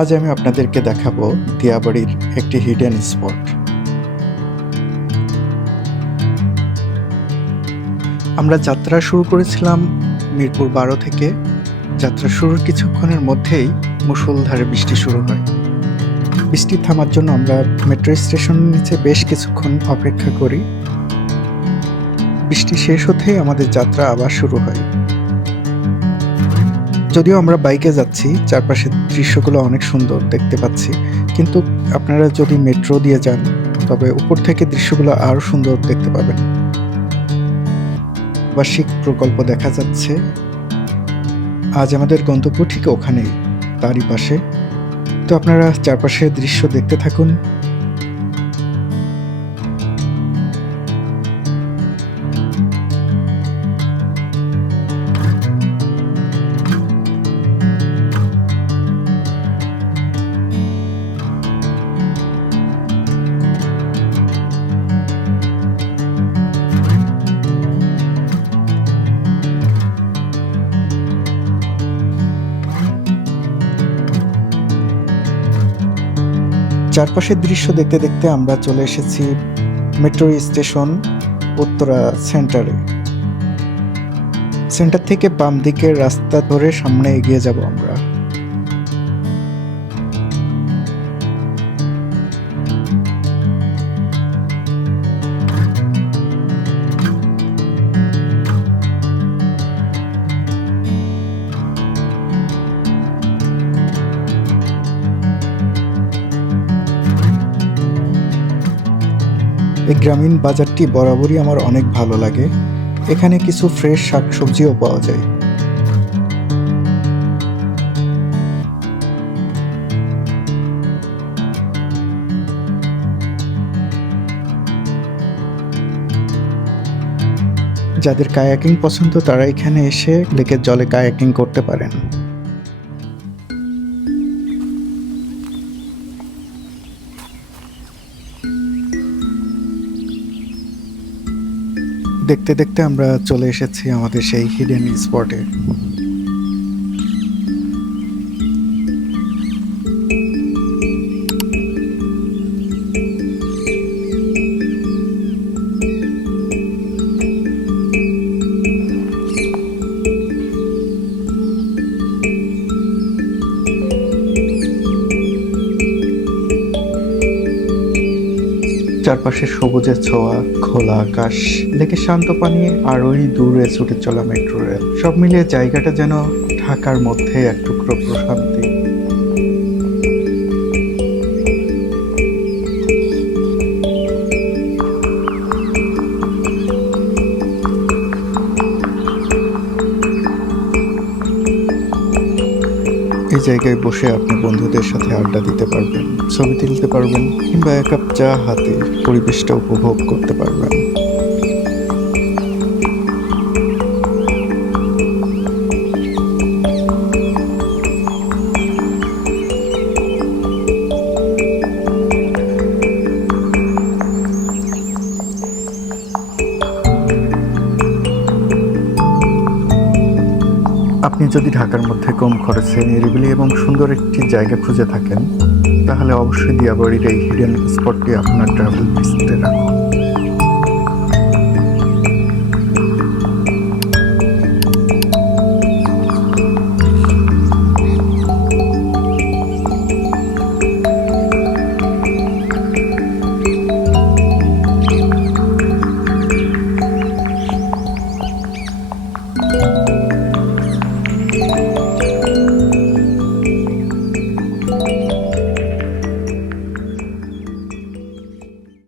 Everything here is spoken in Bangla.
আজ আমি আপনাদেরকে দেখাবো দিয়াবাড়ির একটি হিডেন স্পট। আমরা যাত্রা শুরু করেছিলাম মিরপুর 12 থেকে। যাত্রা শুরুর কিছুক্ষণের মধ্যেই মুষলধারে বৃষ্টি শুরু হয়। বৃষ্টি থামার জন্য আমরা মেট্রো স্টেশনের নিচে বেশ কিছুক্ষণ অপেক্ষা করি। বৃষ্টি শেষ হতেই আমাদের যাত্রা আবার শুরু হয়। যদিও আমরা বাইকে যাচ্ছি, চারপাশের দৃশ্যগুলো অনেক সুন্দর দেখতে পাচ্ছি, কিন্তু আপনারা যদি মেট্রো দিয়ে যান তবে উপর থেকে দৃশ্যগুলো আরও সুন্দর দেখতে পাবেন। আবাসিক প্রকল্প দেখা যাচ্ছে। আজ আমাদের গন্তব্য ঠিক ওখানেই, তারই পাশে। তো আপনারা চারপাশের দৃশ্য দেখতে থাকুন। চারপাশের দৃশ্য দেখতে দেখতে আমরা চলে এসেছি মেট্রো স্টেশন উত্তরা সেন্টারে। সেন্টার থেকে বাম দিকের রাস্তা ধরে সামনে এগিয়ে যাব আমরা। এই গ্রামীণ বাজারটি বরাবরই আমার অনেক ভালো লাগে। এখানে কিছু ফ্রেশ শাকসবজিও পাওয়া যায়। যাদের কায়াকিং পছন্দ তারা এখানে এসে লেকের জলে কায়াকিং করতে পারেন। দেখতে দেখতে আমরা চলে এসেছি আমাদের সেই হিডেন স্পটে। চারপাশে সবুজের ছোঁয়া, খোলা আকাশ, লেকের শান্ত পানি আর ওই দূরে ছুটে চলা মেট্রো রেল, সব মিলিয়ে জায়গাটা যেন ঢাকার মধ্যে এক টুকরো প্রশান্তি। এই জায়গায় বসে আপনি বন্ধুদের সাথে আড্ডা দিতে পারবেন, ছবি তুলতে পারবেন, কিংবা এক কাপ চা হাতে পরিবেশটা উপভোগ করতে পারবেন। আপনি যদি ঢাকার মধ্যে কম খরচে নিরিবিলি এবং সুন্দর একটি জায়গা খুঁজে থাকেন, তাহলে অবশ্যই দিয়াবাড়ির এই হিডেন স্পটটি আপনার ট্রাভেল লিস্টে রাখুন।